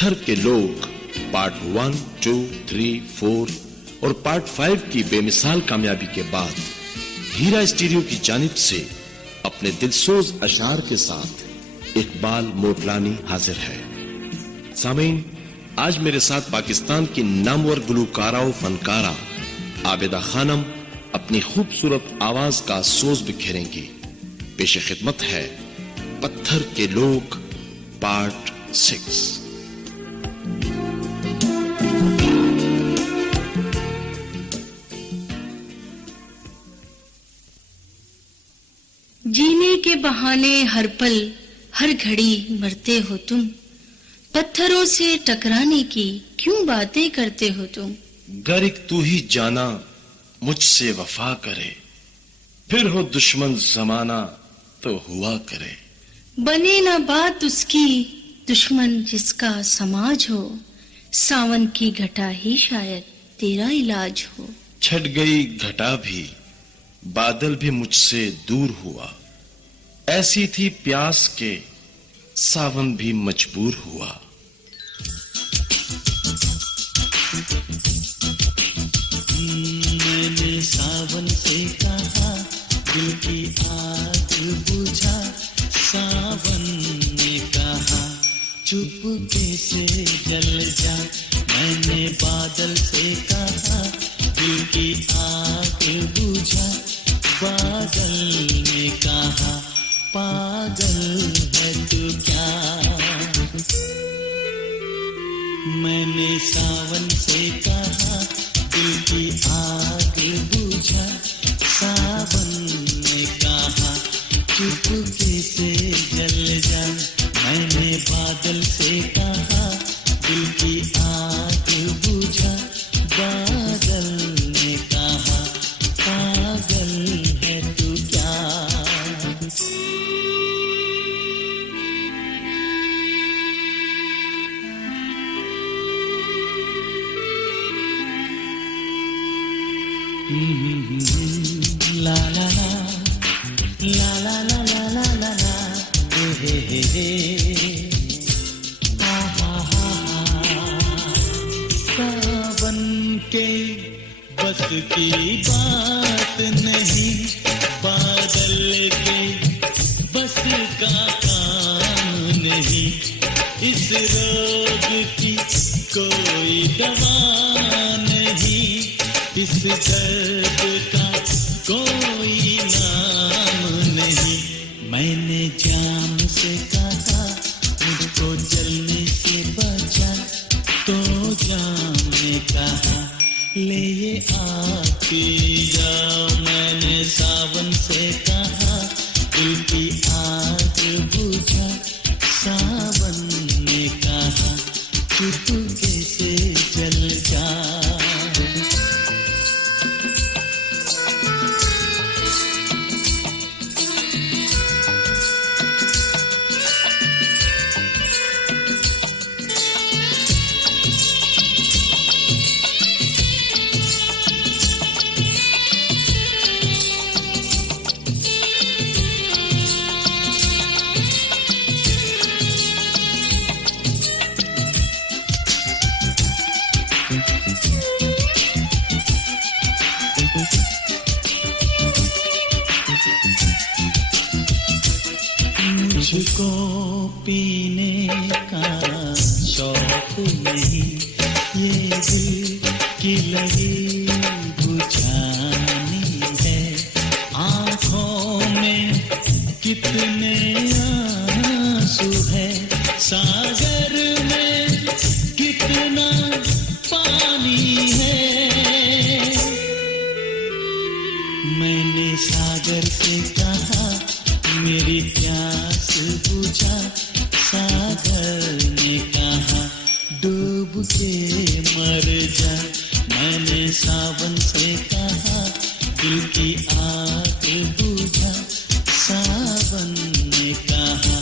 पत्थर के लोग पार्ट 1, 2, 3, 4 और पार्ट 5 की बेमिसाल कामयाबी के बाद हीरा स्टूडियो की जानिब से अपने दिलसोज अशार के साथ इकबाल मोडलानी हाजिर है। सामीन, आज मेरे साथ पाकिस्तान की नामवर गुलकारा और फनकारा आबिदा खानम अपनी खूबसूरत आवाज का सोज बिखेरेंगी। पेश खिदमत है पत्थर के लोग पार्ट 6। जीने के बहाने हर पल हर घड़ी मरते हो तुम, पत्थरों से टकराने की क्यों बातें करते हो तुम। गर एक तू ही जाना मुझसे वफा करे, फिर हो दुश्मन जमाना तो हुआ करे। बने ना बात उसकी दुश्मन जिसका समाज हो, सावन की घटा ही शायद तेरा इलाज हो। छट गई घटा भी बादल भी मुझसे दूर हुआ, ऐसी थी प्यास के सावन भी मजबूर हुआ। मैंने सावन से कहा दिल की आग बुझा, सावन ने कहा चुपके से जल जा। मैंने बादल से कहा दिल की आग बुझा, बादल ने कहा पागल है तू क्या। मैंने सावन से कहा दिल की आग बुझा, सावन ने कहा चुपके से जल जा। मैंने बादल से कहा दिल की आग बुझा, बादल ने कहा पागल है तू क्या। ला ला ला ला ला ला ला ला ला हे सावन के बस की बात नहीं, बादल के बस का काम नहीं। इस रोग की कोई दवा नहीं, इस दर्द का कोई नाम नहीं। मैंने जाम से कहा मुझको जलने से बचा, तो जाम ने कहा ले ये आग पी जाओ। मैंने सावन से कहा दिल की आग बुझा, सावन ने कहा चुपके से जल जा। मुझको पीने का शौक नहीं, ये दिल की लगी बुझानी है। आँखों में कितने आंसू है, सागर में कितना पानी है। मैंने सागर से कहा मेरी प्यास बुझा, सागर ने कहा डूब के मर जा। मैंने सावन से कहा दिल की आग बुझा, सावन ने कहा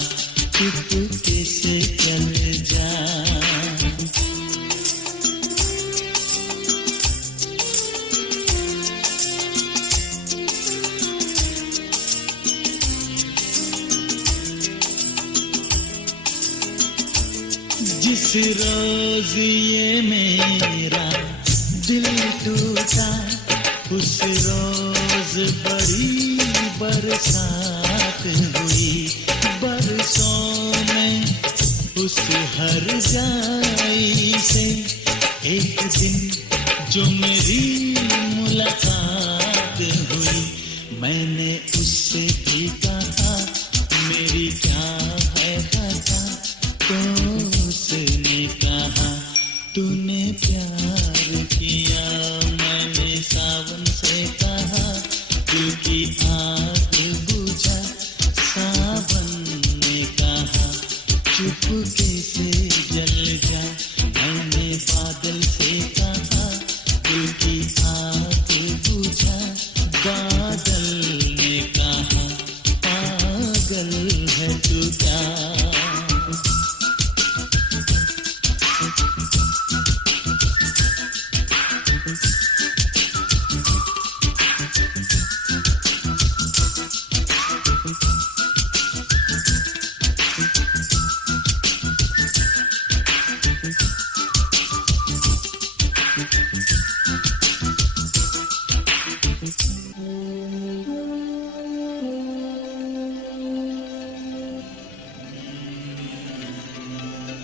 चुपके से चल जा। जिस जिस रोज ये मेरा दिल टूटा, उस रोज बड़ी बरसात हुई। बरसों में उस हर जाई से एक दिन जो मेरी मुलाकात हुई। मैंने उससे भी कहा मेरी क्या है खता, तो उसने कहा तूने प्यार किया। मैंने सावन से कहा दिल की आग बुझा, सावन ने कहा चुपके से जल जा। मैंने बादल से कहा दिल की आग बुझा, बादल ने कहा पागल है तू क्या।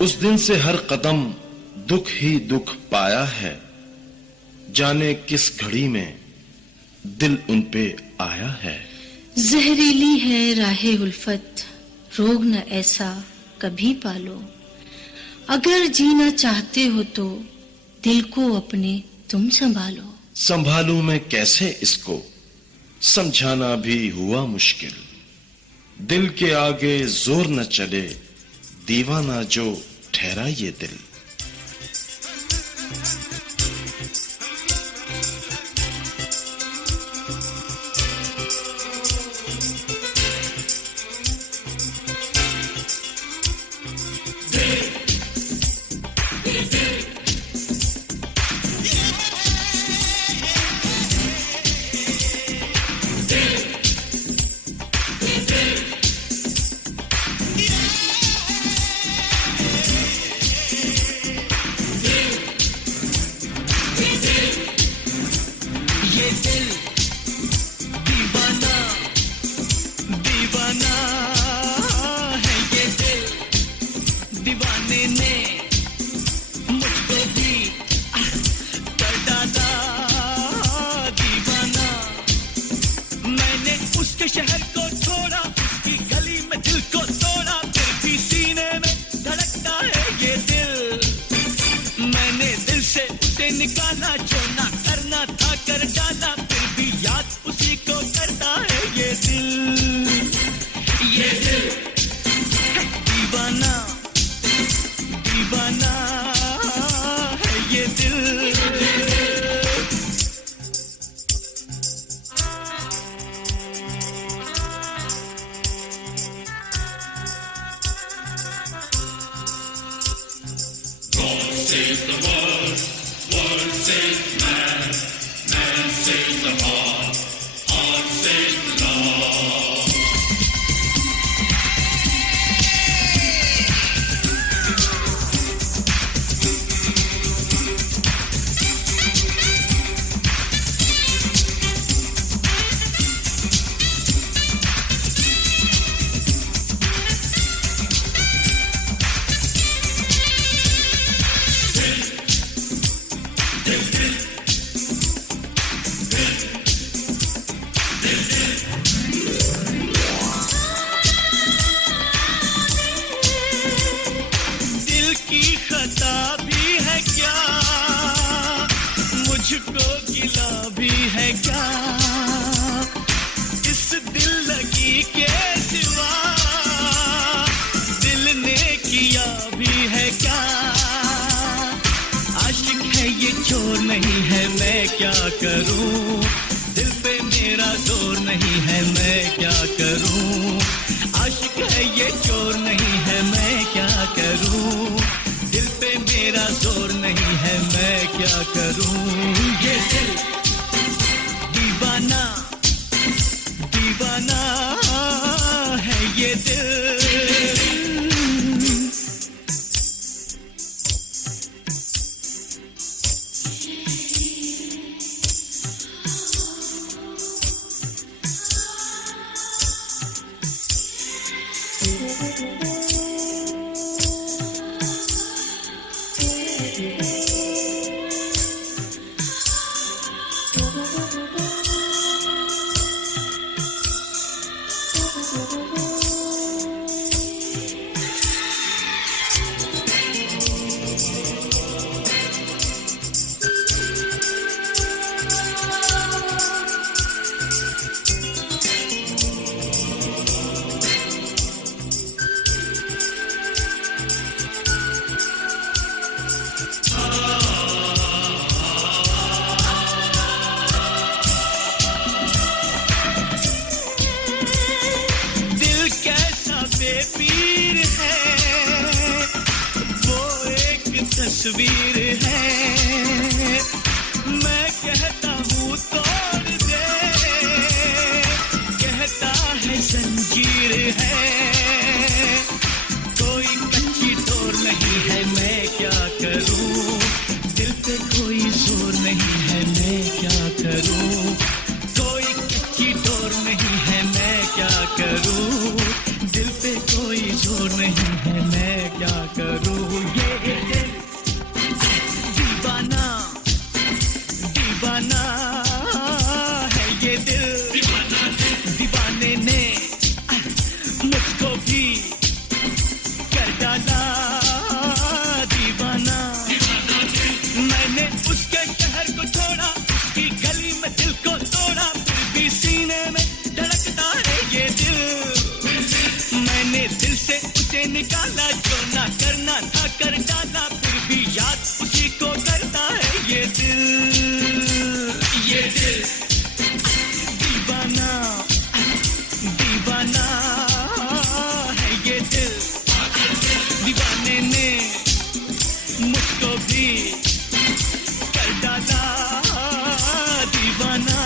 उस दिन से हर कदम दुख ही दुख पाया है, जाने किस घड़ी में दिल उन पे आया है। जहरीली है राहे उल्फत, रोग न ऐसा कभी पालो। अगर जीना चाहते हो तो दिल को अपने तुम संभालो। संभालूं मैं कैसे इसको, समझाना भी हुआ मुश्किल। दिल के आगे जोर न चले, दीवाना जो ठहरा ये दिल। शहर को छोड़ा, उसकी गली में दिल को तोड़ा, फिर भी सीने में धड़कता है ये दिल। मैंने दिल से उसे निकाला, जो ना करना था कर डाला, फिर भी याद उसी को करता है ये दिल। ये दिल है दीवाना, दीवाना है ये दिल। Saves the world saves man, man saves the heart saves love. मुझको गिला भी है क्या इस दिल लगी के सिवा, दिल ने किया भी है क्या। आशिक है ये चोर नहीं है, मैं क्या करूं, दिल पे मेरा जोर नहीं है, मैं क्या करूं। आशिक है ये चोर नहीं है, मैं क्या करूं, दिल पे मेरा जोर नहीं है, मैं क्या करूं। ये दिल दीवाना, दीवाना है ये दिल। तस्वीर है, मैं कहता हूँ तोड़ दे, कहता है जंजीर है, कोई कच्ची डोर नहीं है, मैं क्या करूँ, दिल पे कोई जोर नहीं है, मैं क्या करूँ, कोई कच्ची डोर नहीं है, मैं क्या करूँ, दिल पे कोई जोर नहीं है, मैं क्या करूँ, ये दिल दीवाना दीवाना है, ये दिल दीवाने ने मुझको भी कर डाला दीवाना। मैंने उसके शहर को छोड़ा, उसकी गली में दिल को तोड़ा, फिर भी सीने में धड़कता है ये दिल। मैंने दिल से उसे निकाला, जो ना करना था कर डाला, फिर भी याद उसी को करता है ये दिल। ये दिल दीवाना दीवाना है, ये दिल दीवाने ने मुझको भी कर डाला दीवाना।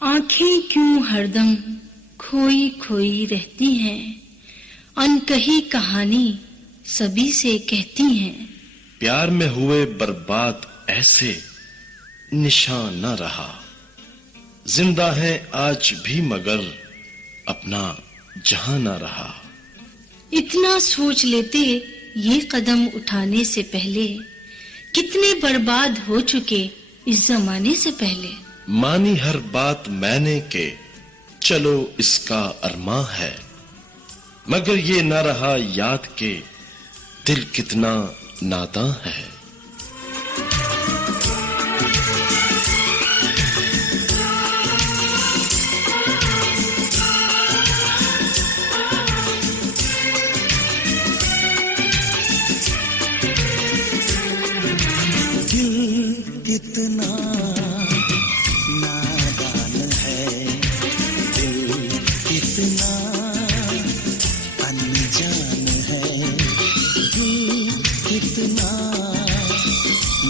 आंखें क्यों हरदम खोई खोई रहती हैं, अनकही कहानी सभी से कहती हैं। प्यार में हुए बर्बाद ऐसे निशान न रहा, जिंदा है आज भी मगर अपना जहां न रहा। इतना सोच लेते ये कदम उठाने से पहले, कितने बर्बाद हो चुके इस जमाने से पहले। मानी हर बात मैंने के चलो इसका अरमा है, मगर ये न रहा याद के दिल कितना नादां है। दिल कितना नादान है, दिल कितना अनजान है, दिल कितना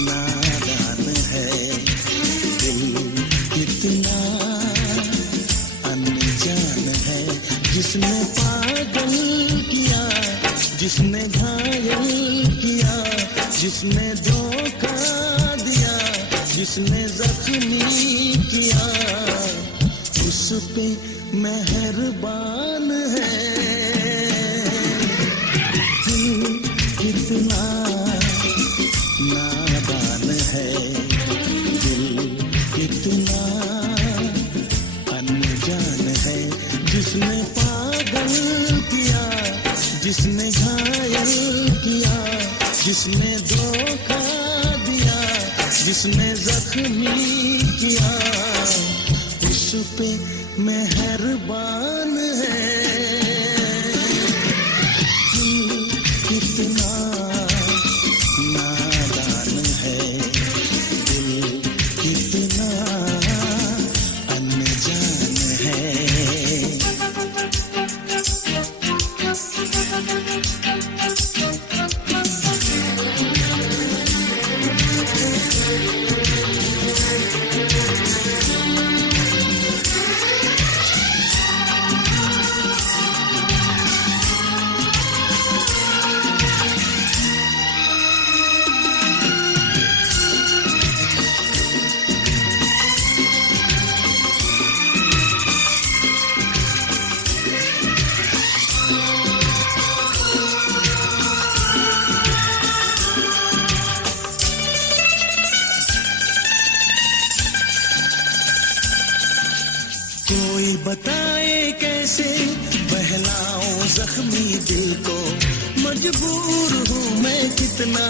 नादान है, दिल कितना अनजान है। जिसने पागल किया, जिसने घायल किया, जिसने धोखा दिया, जिसने जख्मी किया, उस पे मेहरबान है। दिल कितना नादान है, दिल कितना अनजान है। जिसने पागल किया, जिसने घायल किया, जिसने धोखा दिया, जिसने जख्मी किया, उस पे मेहरबान है। दिल कितना नादान है, दिल कितना अनजान है। मजबूर हूँ मैं कितना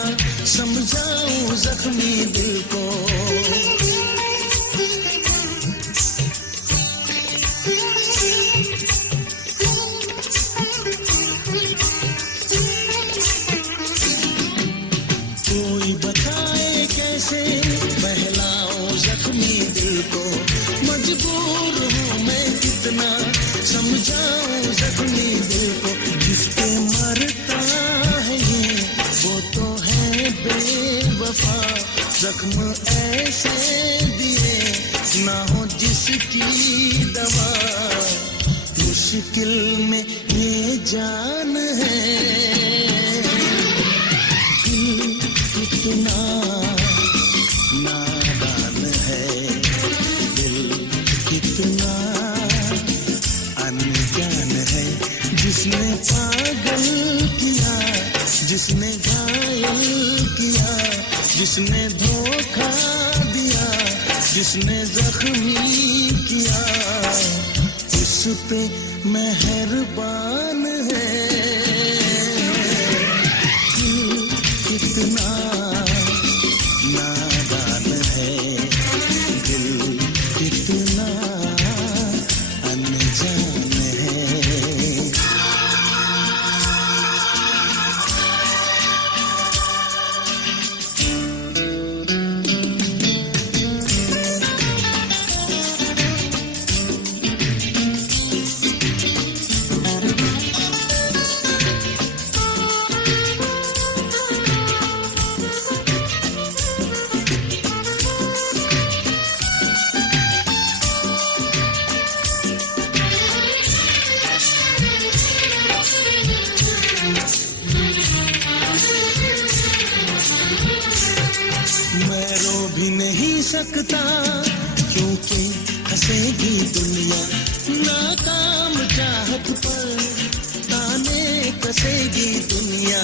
समझाऊं जख्मी दिल को। कोई बताए कैसे बहलाऊं जख्मी दिल को। मजबूर हूँ मैं कितना समझाऊं जख्मी दिल को। जिस पे मरता है ये वो तो है बेवफा। जख्म ऐसे दिए ना हो जिसकी दवा। मुश्किल में ये जान है। दिल कितना नादान है। दिल कितना अनजान है। जिसने पागल किया, जिसने घायल किया, जिसने धोखा दिया, जिसने जख्मी किया, उस पे मेहरबान है। दिल कितना नादान है। दिल कितना अनजान है। मैं रो भी नहीं सकता क्योंकि हंसेगी दुनिया। नाकाम चाहत पर ताने कसेगी दुनिया।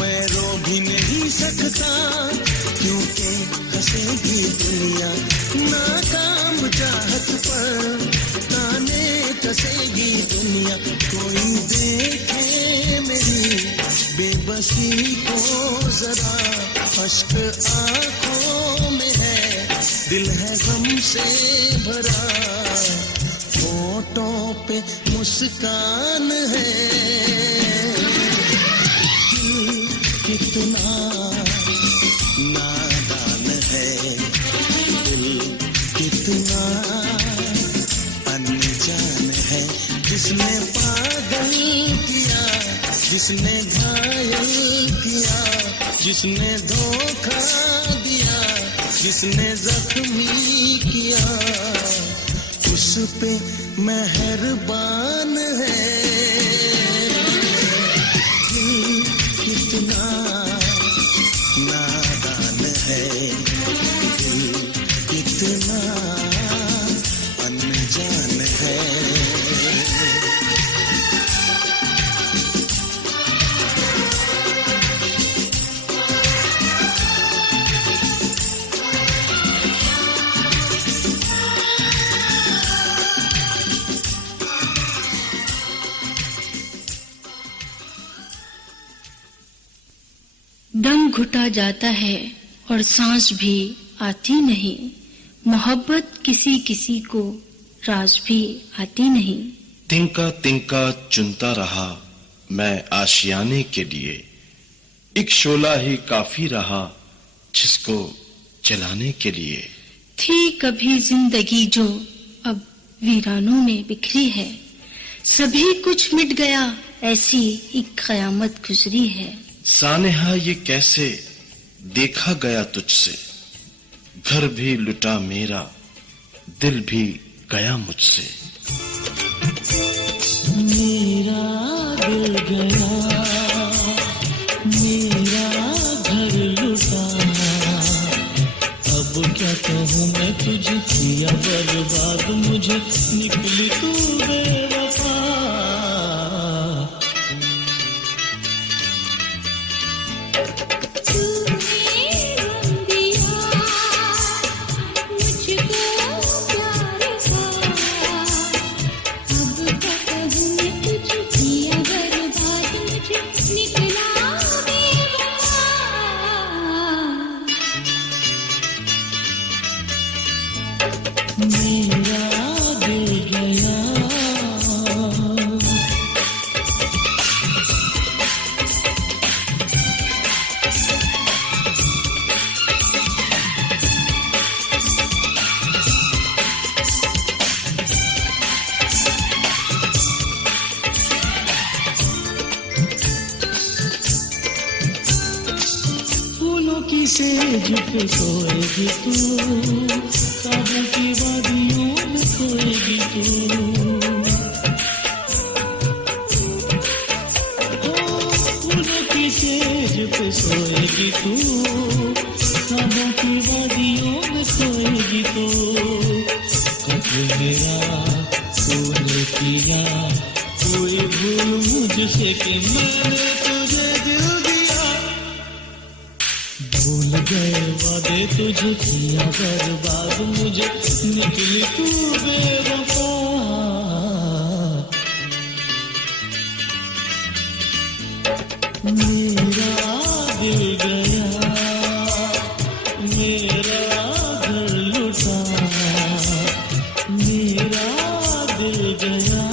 मैं रो भी नहीं सकता क्योंकि हंसेगी दुनिया। नाकाम चाहत पर ताने कसेगी दुनिया। कोई देखे मेरी बेबसी को जरा। अश्क आंखों में है, दिल है गम से भरा। होठों पे मुस्कान है। दिल कितना नादान है। दिल कितना अनजान है। जिसने पागल किया, जिसने घायल किया, जिसने धोखा दिया, जिसने जख्मी किया, उस पे मेहरबान है। दिल कितना नादान है। दिल कितना अनजान है। दम घुटा जाता है और सांस भी आती नहीं। मोहब्बत किसी किसी को राज भी आती नहीं। तिनका तिनका चुनता रहा मैं आशियाने के लिए। एक शोला ही काफी रहा जिसको जलाने के लिए। थी कभी जिंदगी जो अब वीरानों में बिखरी है। सभी कुछ मिट गया ऐसी एक कयामत गुजरी है। सानेहा ये कैसे देखा गया तुझसे। घर भी लुटा मेरा, दिल भी गया मुझसे। मेरा दिल गया, मेरा घर लुटा। अब क्या कहूँ मैं तुझे, किया बर्बाद मुझे, निकली तू बेवफा। तू मेरा फूलों की सेज पे सोएगी तू, ख्वाबों की वादियों में खोएगी तू। फूलों की सेज पे सोएगी तू, ख्वाबों की वादियों में खोएगी तू। कत्ल मेरा तूने किया, कोई भूल मुझसे कि मैंने तुझे दिल दिया। भूल गए वादे तुझे किया बर्बाद, मुझे निकली तू बेवफा। मेरा दिल गया, मेरा घर लुटा, मेरा दिल गया।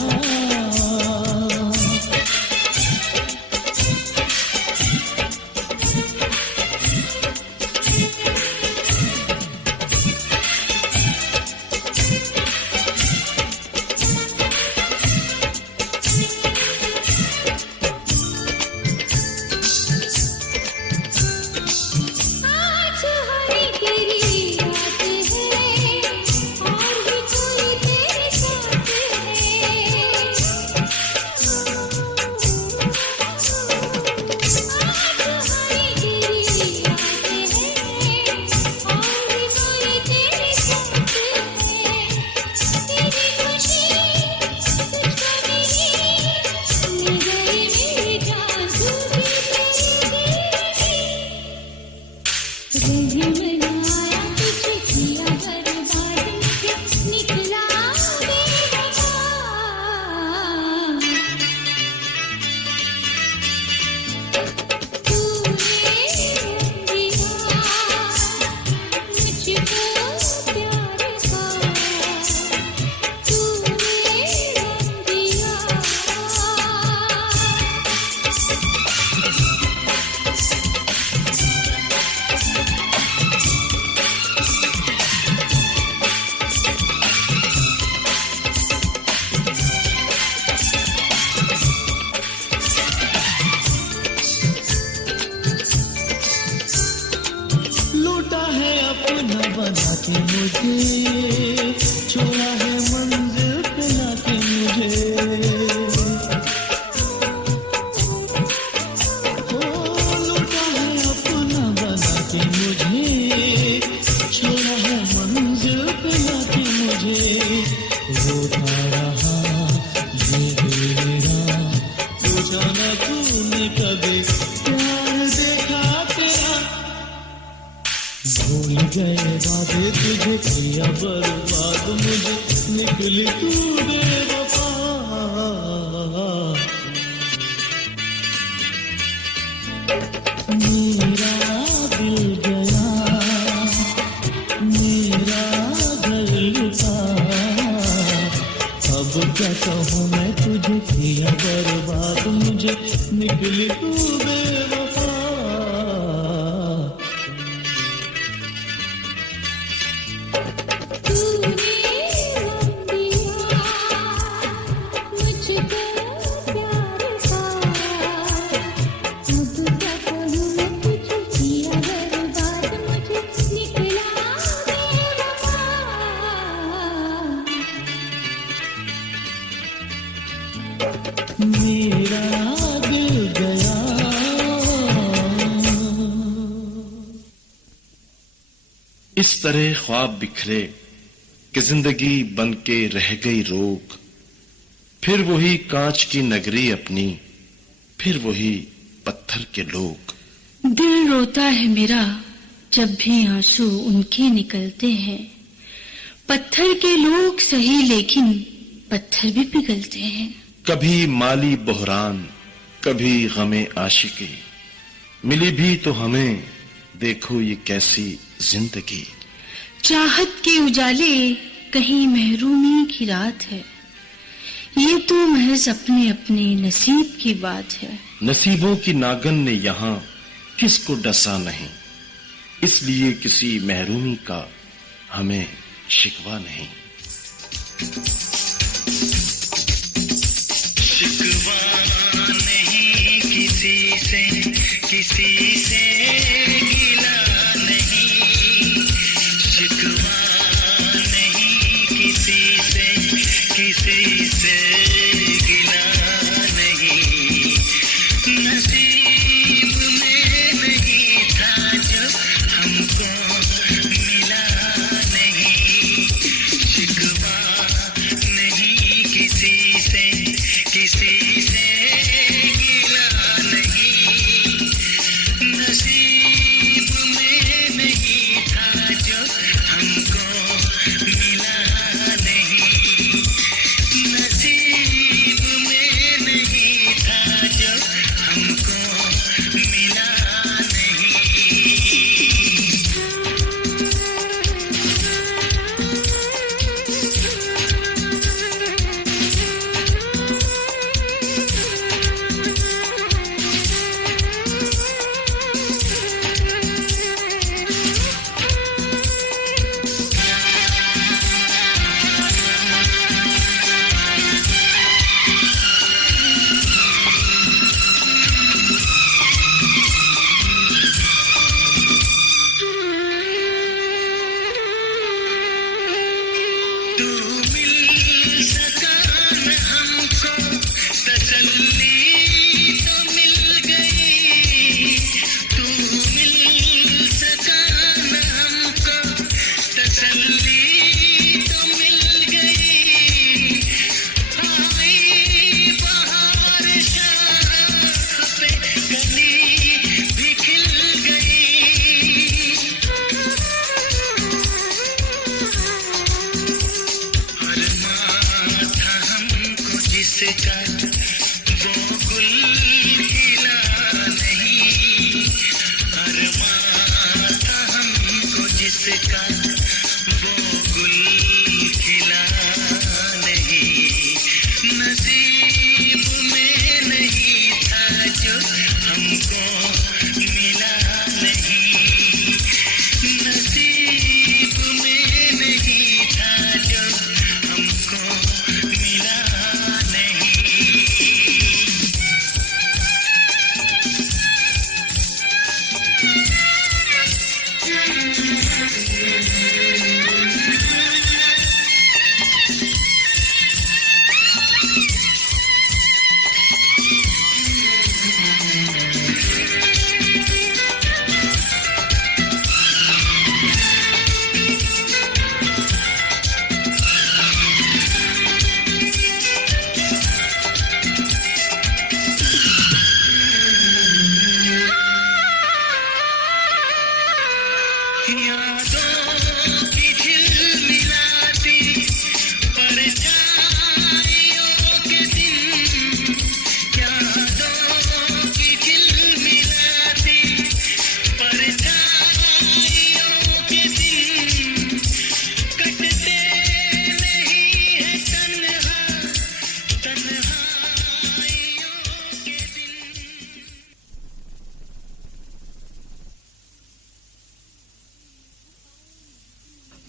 छोड़ा है मंजिल पे लाके मुझे, लूटा है अपना बना के मुझे, छोड़ा है मंजिल पे लाके मुझे। रोता रहा ये दिल मेरा, पूछा न तूने कभी प्यार देखा तेरा। भूल गए वादे तुझे किया बर्बाद, मुझे निकली तू बेवफा। मेरा दिल गया, मेरा घर लुटा, अब क्या कहूँ मैं तुझे किया बर्बाद, मुझे निकली तू बेवफा। मेरा दिल गया। इस तरह ख्वाब बिखरे कि जिंदगी बनके रह गई रोग, फिर वही कांच की नगरी अपनी, फिर वही पत्थर के लोग। दिल रोता है मेरा जब भी आंसू उनके निकलते हैं, पत्थर के लोग सही लेकिन पत्थर भी पिघलते हैं। कभी माली बहरान, कभी गमे आशिकी, मिली भी तो हमें देखो ये कैसी जिंदगी। चाहत के उजाले कहीं महरूमी की रात है, ये तो महज अपने अपने नसीब की बात है। नसीबों की नागन ने यहाँ किसको डसा नहीं, इसलिए किसी महरूमी का हमें शिकवा नहीं। शिकवा नहीं किसी से गिला जिसका वो गुल खिला नहीं, नसीब में नहीं था जो हमको मिला नहीं, नसीब में नहीं था जो हमको मिला नहीं। यादों की झिलमिलाती परछाइयों के दिन, यादों की झिलमिलाती परछाइयों के दिन, कटते नहीं है तन्हाइयों के दिन।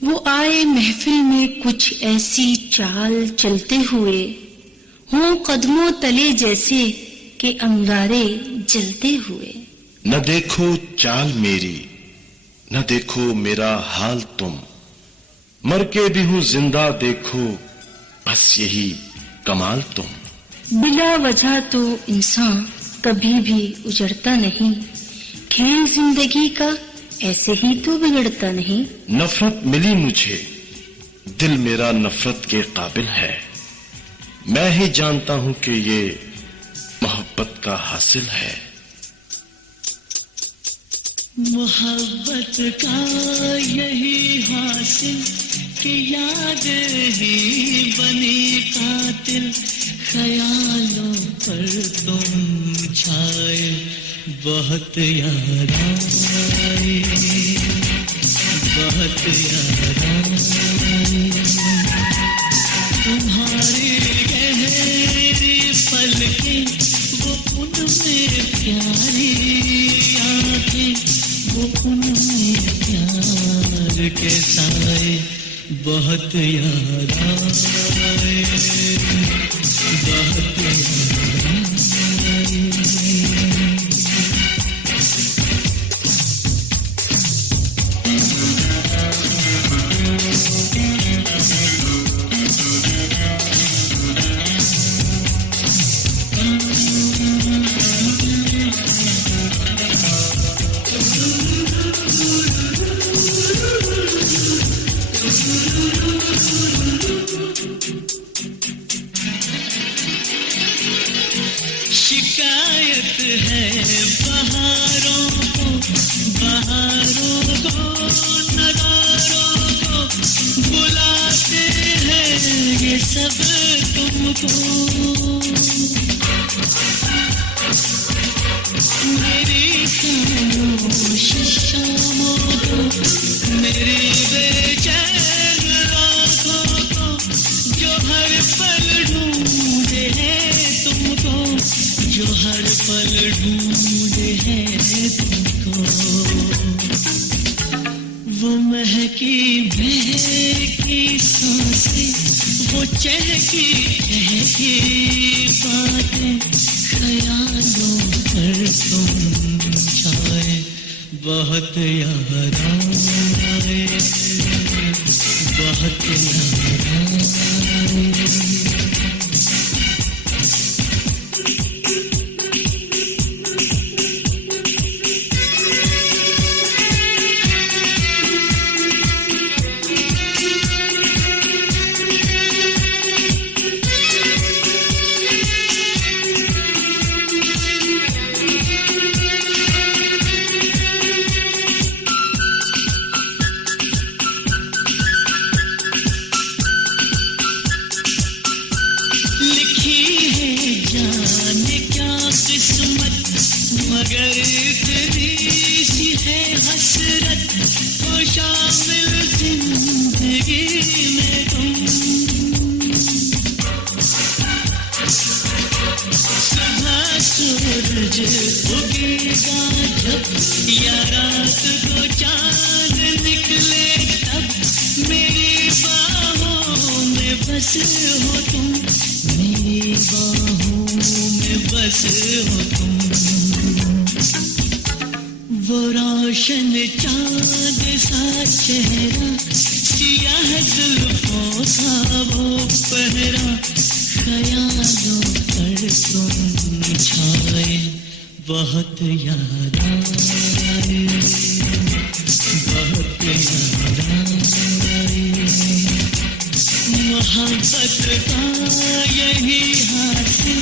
वो आए महफिल में कुछ ऐसी चाल चलते हुए, हों कदमों तले जैसे के अंगारे जलते हुए। न देखो चाल मेरी, न देखो मेरा हाल तुम, मर के भी हूं जिंदा देखो बस यही कमाल तुम। बिला वजह तो इंसान कभी भी उजड़ता नहीं, खेल जिंदगी का ऐसे ही तो बिगड़ता नहीं। नफरत मिली मुझे, दिल मेरा नफरत के काबिल है, मैं ही जानता हूं कि ये मोहब्बत का हासिल है। मोहब्बत का यही हासिल कि याद ही बनी कातिल, ख्यालों पर तुम छाए बहुत याद आए, बहुत याद आए। तुम्हारी गहरी पलकें वो उनमें प्यारी आंखें, वो उनमें प्यार के साए बहुत याद आए, बहुत याद आए। शिकायत है बहारों को, बहारों को, नजारों को, बुलाते हैं ये सब तुमको। मेरी खामोश शामों को, मेरी बेचैन रातों को, जो हर पल ढूंढे हैं तुमको, जो हर पल ढूंढे हैं तुमको। वो महकी महकी सांसें, वो चहकी चहकी बातें, ख्यालों पर तुम छाए बहुत याद आए, बहुत याद आए। हो तुम, मेरी बाहों में बस हो तुम। वो रोशन चांद सा चेहरा, सियाह जुल्फों का वो पहरा, ख्यालों पर तुम छाए, बहुत याद आए, बहुत याद आए। मोहब्बत का यही हासिल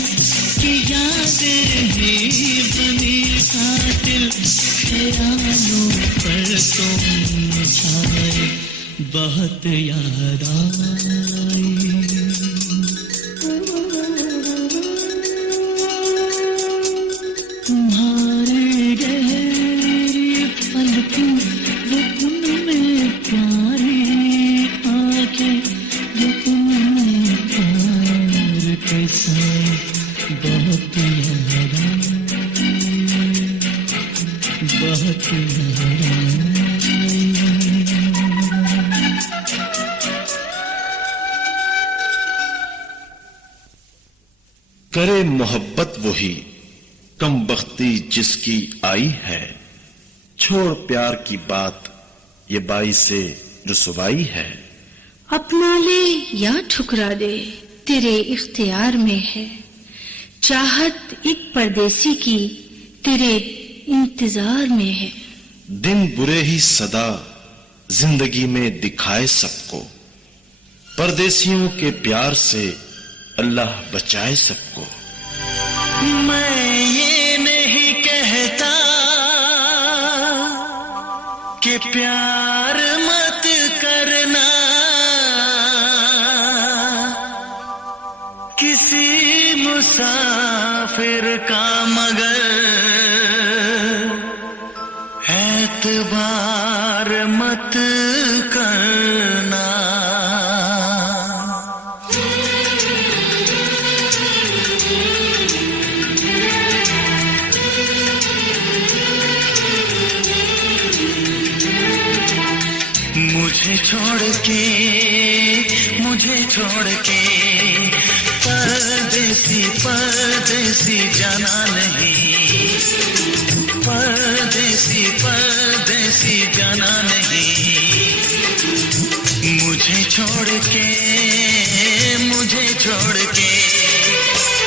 कि यादें ही बनी कातिल, ख्यालों पर तुम छाए, बहुत याद आए। तुम्हारी गहरी पलकों, वो उनमें प्यारी आंखें, वो उनमें प्यार कैसा, बहुत याद आए, बहुत याद आए। करे मोहब्बत वही कम बख्ती जिसकी आई है, छोड़ प्यार की बात ये बाई से रुसवाई है। अपना ले या ठुकरा दे तेरे इख्तियार में है, चाहत एक परदेसी की तेरे इंतजार में है। दिन बुरे ही सदा जिंदगी में दिखाए सबको, परदेसियों के प्यार से अल्लाह बचाए सबको। मैं ये नहीं कहता कि प्यार मत करना, किसी मुसाफिर का मगर एतबार मत करना। मुझे छोड़ के परदेसी परदेसी जाना नहीं, परदेसी परदेसी जाना नहीं। मुझे छोड़ के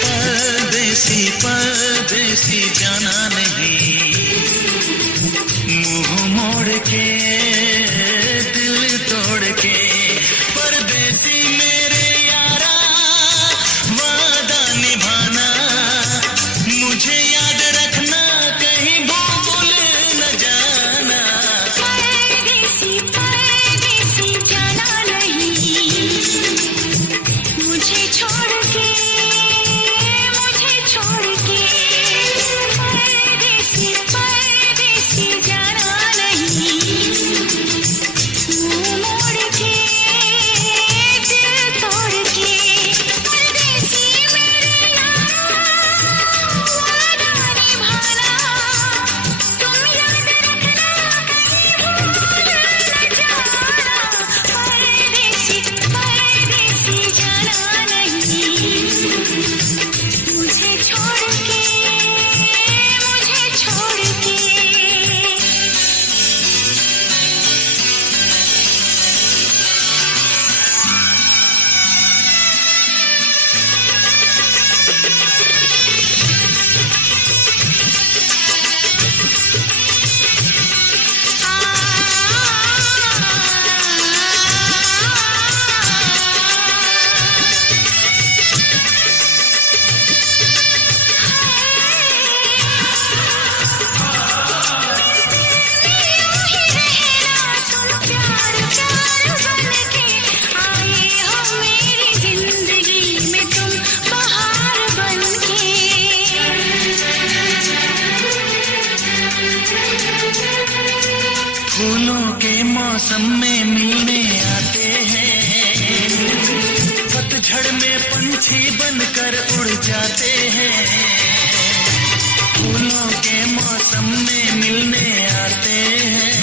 परदेसी परदेसी जाना नहीं। मुंह मोड़ के दिल तोड़ के परदेसी मेरे यारा, वादा निभाना, मुझे याद रखना, कहीं भूल न जाना। परदेसी परदेसी जाना नहीं, मुझे छोड़ के परदेसी परदेसी जाना नहीं। मुंह मोड़ के दिल तोड़ के परदेसी मेरे यारा, वादा निभाना, तुम याद रखना, कहीं भूल न जाना। परदेसी परदेसी जाना नहीं, मुझे छोड़ के फूलों के मौसम में मिलने आते हैं, पतझड़ में पंछी बनकर उड़ जाते हैं। फूलों के मौसम में मिलने आते हैं,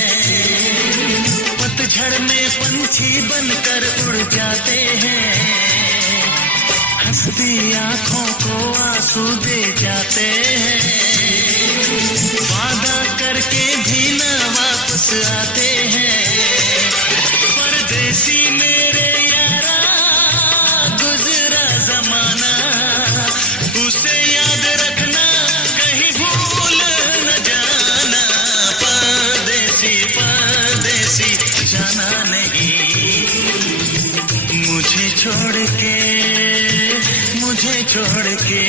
पतझड़ में पंछी बनकर उड़ जाते हैं। हंसती आंखों को आंसू दे जाते हैं, वादा करके भी न वापस आते हैं। परदेसी मेरे यारा गुजरा जमाना, उसे याद रखना कहीं भूल न जाना। परदेसी परदेसी जाना नहीं, मुझे छोड़ के, मुझे छोड़ के।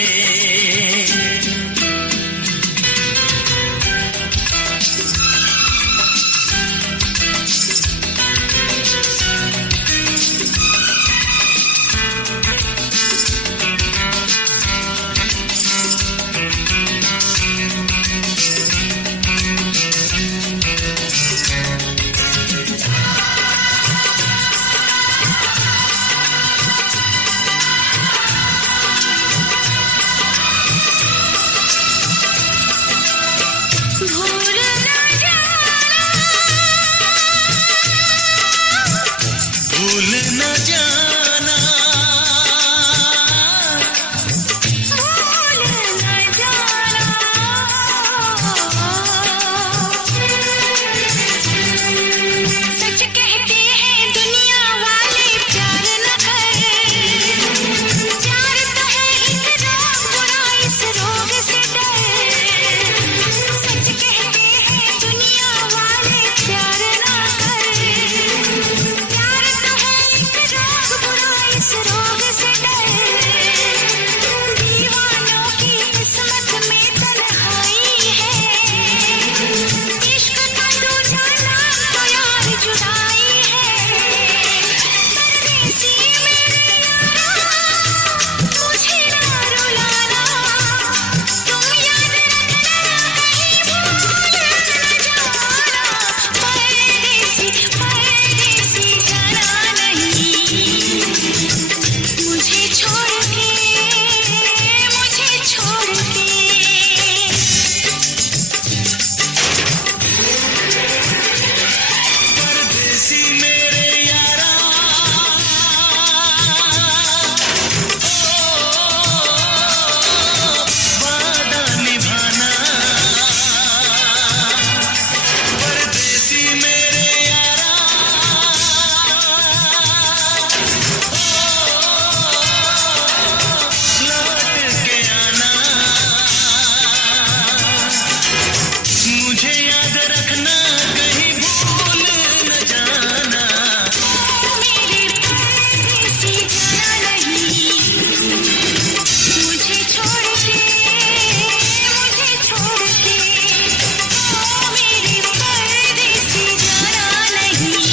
भूल न जाना, भूल न जाना, भूल न जाना। सच कहते हैं दुनिया वाले प्यार न करे, प्यार तो है एक रोग, बुरा इस रोग से डरे। सच कहते हैं दुनिया वाले प्यार न करे, प्यार तो है एक रोग, बुरा इस रोग से डरे। दीवानों की किस्मत में तन्हाई है, इश्क का दूजा नाम तो यार जुदाई है। परदेसी मेरे यारा मुझे ना रुलाना, तुम याद रखना कहीं भूल न जाना। परदेसी परदेसी जाना नहीं, मुझे छोड़ के, मुझे छोड़ के। परदेसी मेरे यारा वादा निभाना। परदेसी मेरे यारा लौट के आना, मुझे याद रखना कहीं भूल न जाना। मेरे परदेसी जाना नहीं, मुझे छोड़ के, मुझे छोड़ के। मेरे परदेसी जाना नहीं,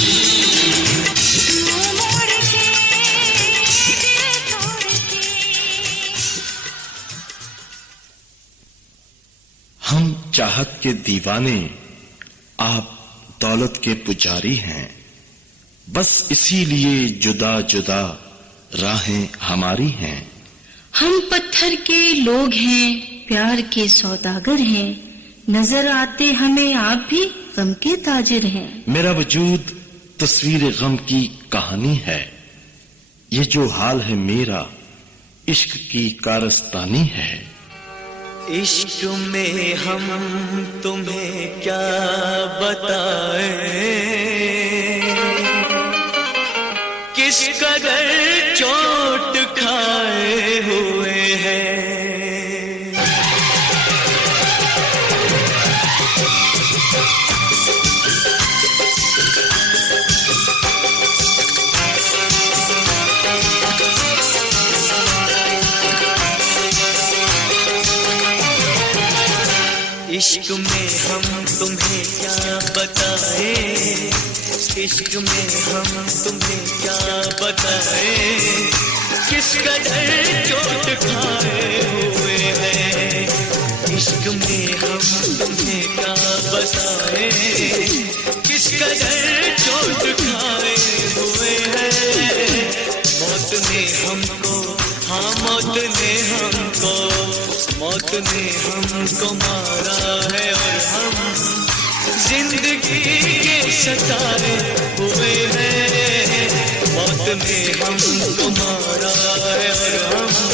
मुँह मोड़ के, दिल तोड़ के। हम चाहत के दीवाने, आप दौलत के पुजारी हैं। बस इसीलिए जुदा जुदा राहें हमारी हैं। हम पत्थर के लोग हैं, प्यार के सौदागर हैं। नजर आते हमें आप भी गम के ताजिर हैं। मेरा वजूद तस्वीर गम की कहानी है। ये जो हाल है मेरा, इश्क की कारस्तानी है। इश्क में हम तुम्हें क्या बताएं, किस कदर चोट खाए हुए हैं। इश्क में हम तुम्हें क्या बताएं, इश्क में हम तुम्हें क्या बताएं, किस कदर चोट खाए हुए हैं। इश्क में हम तुम्हें क्या बताएं, किस कदर चोट खाए हुए हैं। मौत ने हमको, हाँ मौत ने हमको, मौत ने हमको मारा है और हम जिंदगी के सताए हुए हैं। मौत ने हमको मारा है और हम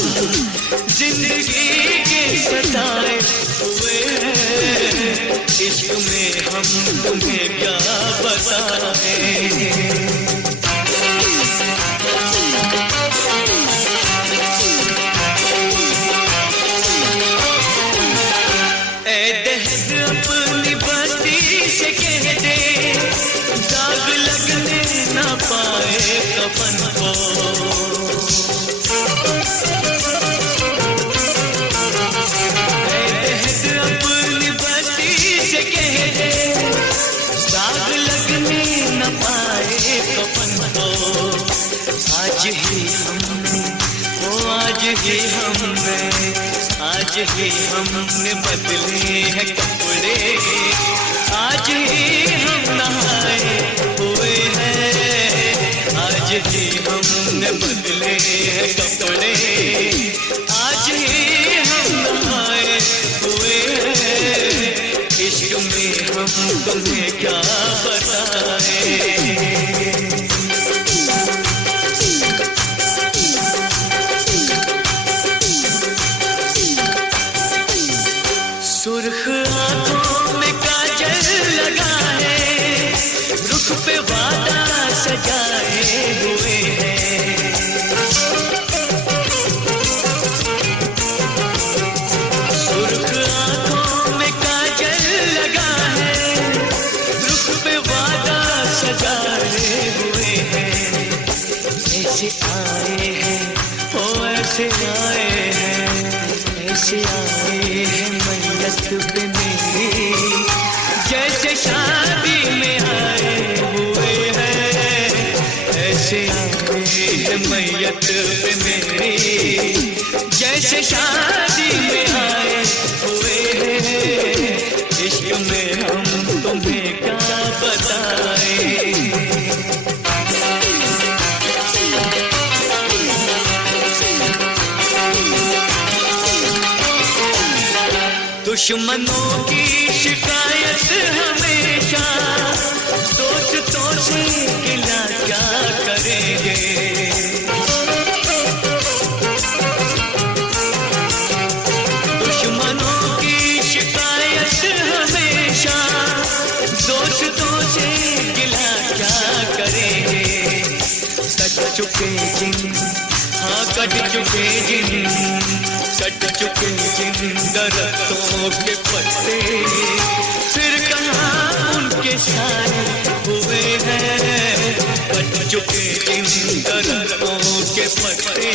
इश्क में हम तुम्हें क्या बताएं। अपनी बस्ती से कह दे दाग लगने न पाए कफन को। अपनी बस्ती से कह दे दाग लगने न पाए कफन को। आज ही हमने आज ही हमने बदले हैं कपड़े। आज ही हम नहाए हुए हैं। आज ही हमने बदले हैं कपड़े। आज ही हम नहाए हुए हैं। इश्क में हम तुम्हें क्या बताएं। सुर्ख आंखों में काजल लगा है, रुख पे वादा सजाए हुए हैं। सुर्ख आंखों में काजल लगा है, रुख पे वादा सजाए हुए हैं। ऐसे आए हैं, ओ ऐसे आए हैं, ऐसे आए हैं पे मेरी, जैसे शादी में आए हुए हैं। ऐसे आए हैं मैयत पे मेरी, जैसे शादी में आए हुए हैं। इश्क में हम तुम्हें क्या बताएं। दुश्मनों की शिकायत हमेशा, दोस्तों से गिला क्या करेंगे। दुश्मनों की शिकायत हमेशा, दोस्तों से गिला क्या करेंगे। कट चुके जिन, हाँ कट चुके जिन, कट चुके जिन दरख्तों के पत्ते, फिर कहाँ उनके साए हुए हैं। कट चुके जिन दरख्तों के पत्ते,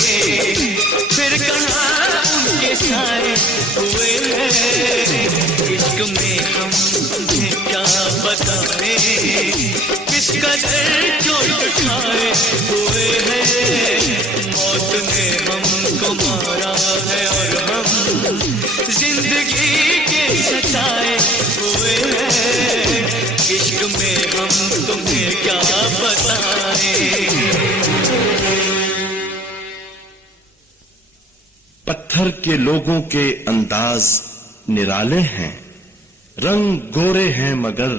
फिर कहाँ उनके साए हुए हैं। इश्क में हम तुम्हें क्या बताएं, किस कदर चोट खाए हुए हैं। मौत ने हमको मारा है और हम जिंदगी के सताए हुए हैं। इश्क में हम तुम्हें क्या बताएं। पत्थर के लोगों के अंदाज निराले हैं, रंग गोरे हैं मगर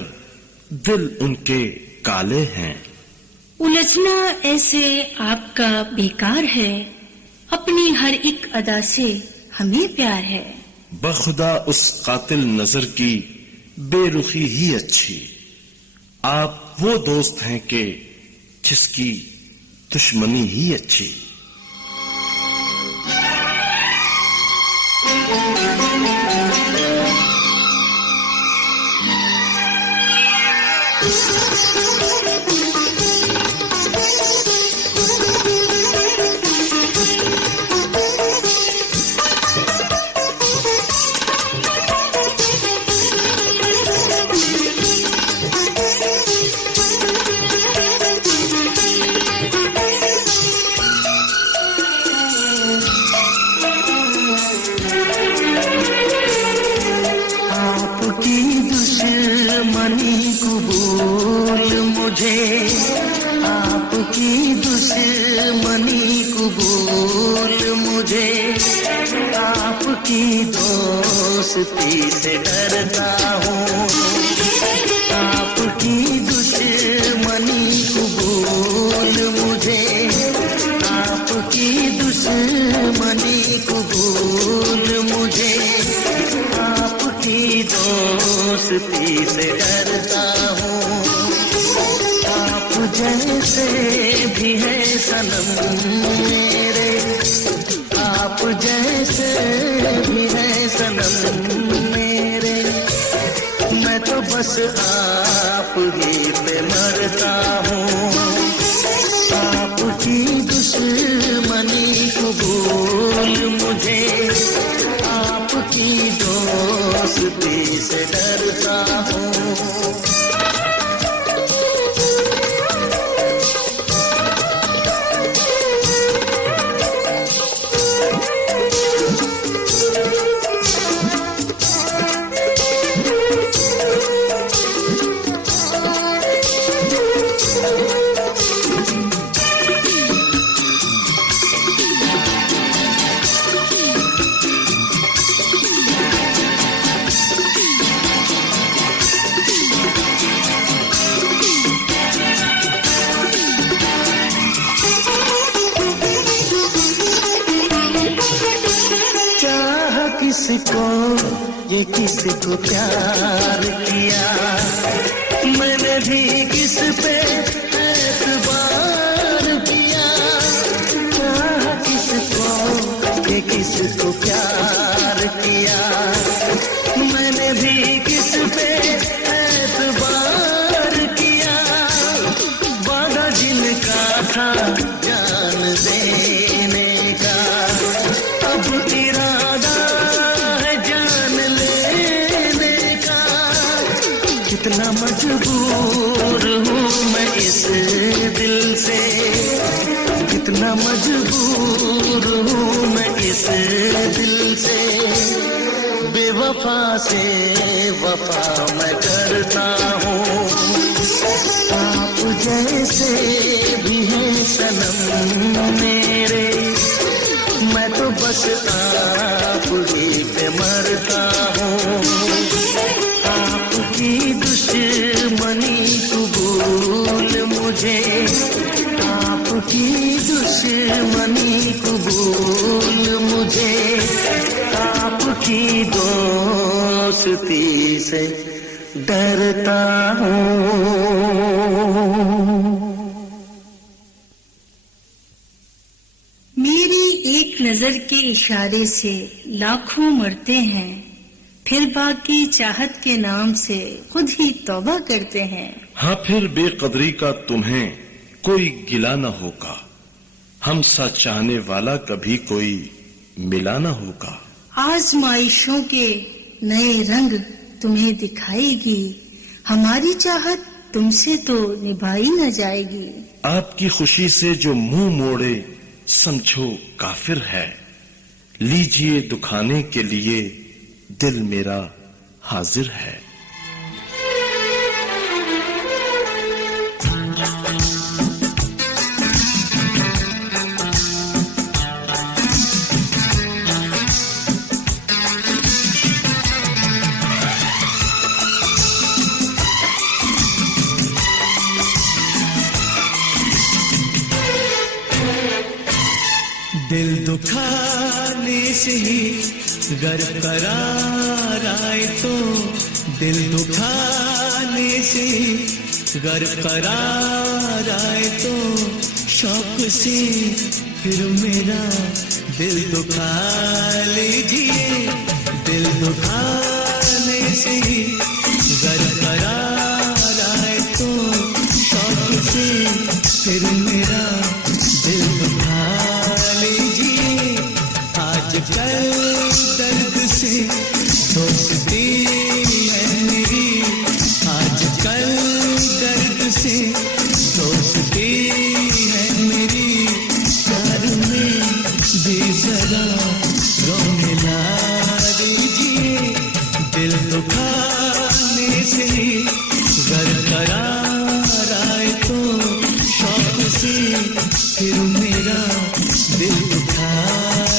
दिल उनके काले हैं। उलझना ऐसे आपका बेकार है, अपनी हर एक अदा से हमें प्यार है। बखुदा उस कातिल नजर की बेरुखी ही अच्छी, आप वो दोस्त हैं कि जिसकी दुश्मनी ही अच्छी। दोस्ती से डरता हूँ, आपकी दुश्मनी कबूल मुझे, आपकी दुश्मनी कबूल मुझे, आपकी दोस्ती मेरे, आप जैसे भी हैं सनम मेरे, मैं तो बस आप ही पे मरता हूँ। आपकी दुश्मनी कबूल मुझे, आपकी दोस्ती से डरता हूँ। किसको ये किसको प्यार किया, मैंने भी किस पे एतबार किया। चाहा किसको ये किसको प्यार किया, मैंने भी किस पे एतबार किया। वादा जिनका था जान देने का, अब इरादा कितना मजबूर हूँ मैं इस दिल से, कितना मजबूर हूँ मैं इस दिल से। बेवफा से वफा मैं करता हूँ। आप जैसे भी हैं सनम मेरे, मैं तो बस आप ही पे मरता हूँ। आपकी दुश्मनी कबूल मुझे, आपकी दुश्मनी कबूल मुझे, आपकी दोस्ती से डरता हूँ। मेरी एक नजर के इशारे से लाखों मरते हैं, फिर बाकी चाहत के नाम से खुद ही तौबा करते हैं। हाँ, फिर बेकदरी का तुम्हें कोई गिला न होगा, हम सा चाहने वाला कभी कोई मिला न होगा। आजमाइशों के नए रंग तुम्हें दिखाएगी, हमारी चाहत तुमसे तो निभाई न जाएगी। आपकी खुशी से जो मुंह मोड़े समझो काफिर है, लीजिए दुखाने के लिए दिल मेरा हाजिर है। दिल दुखाने से ही गर करार आए तो, दिल दुखाने से ही गर करार आए तो, शौक से फिर मेरा दिल दुखा लीजिए। दिल दुखाने से ही गर करार आए तो, शौक से फिर मेरा दिल दुखा लीजिए। आजकल दर्द से दोस्ती है मेरी, आजकल दर्द से दोस्ती है मेरी। प्यार में भी जरा रोने ला दीजिए। दिल दुखाने से गर करार आए तो, शौक से फिर मेरा दिल दुखा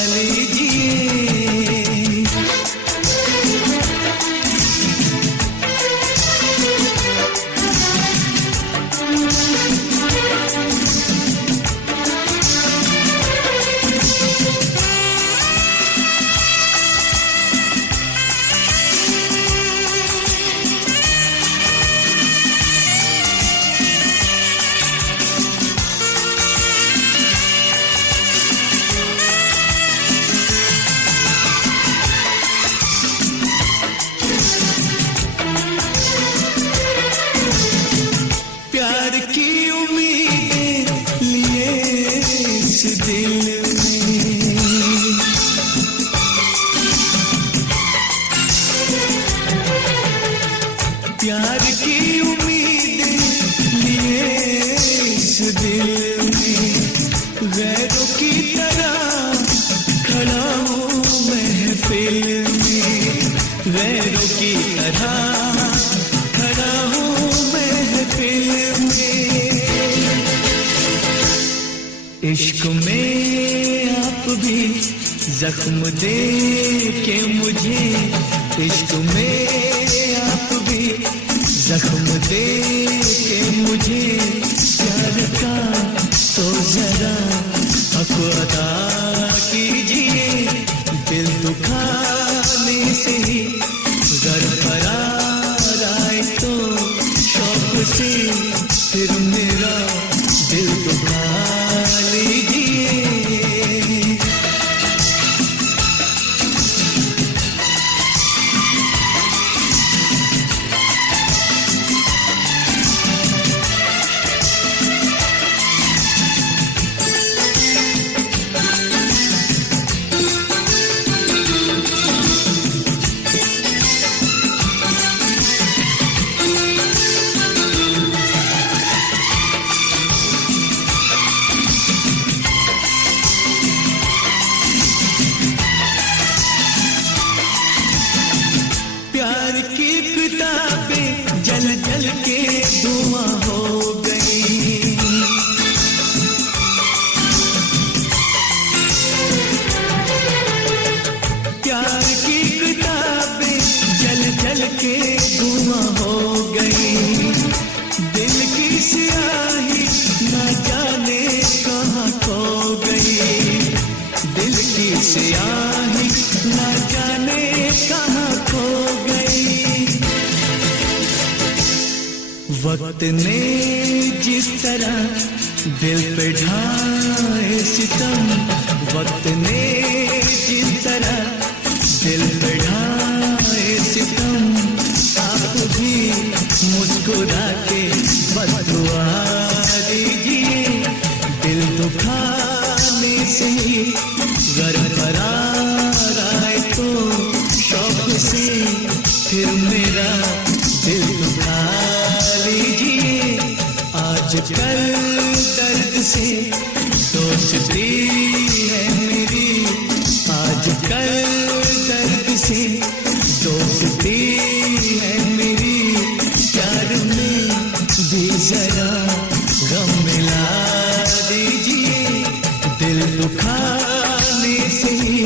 लीजिए। इश्क में आप भी जख्म दे के मुझे, इश्क में आप भी जख्म दे के मुझे, प्यार का तो जरा हक अदा कीजिए, दिल दुखाने से ही घर करार आए तो शौक से फिर मेरा दिल दुखा लीजिए। प्यार की किताबें जल जल के धुआं हो गई, प्यार की किताबें जल जल के धुआं हो गई, दिल की स्याही न जाने कहाँ खो गई, दिल की स्याही न जाने कहाँ खो गई। वक्त ने जिस तरह दिल पे ढाए सितम, वक्त ने जिस तरह दिल पे ढाए सितम, आप भी मुस्कुरा के बददुआ दीजिए, दिल दुखाने से ही घर करार आए तो शौक से फिर मेरा दिल दुखा लीजिए। आजकल दर्द से दोस्ती है मेरी, आजकल दर्द से दोस्ती है मेरी, प्यार में भी जरा गम मिला दीजिए, दिल दुखाने से ही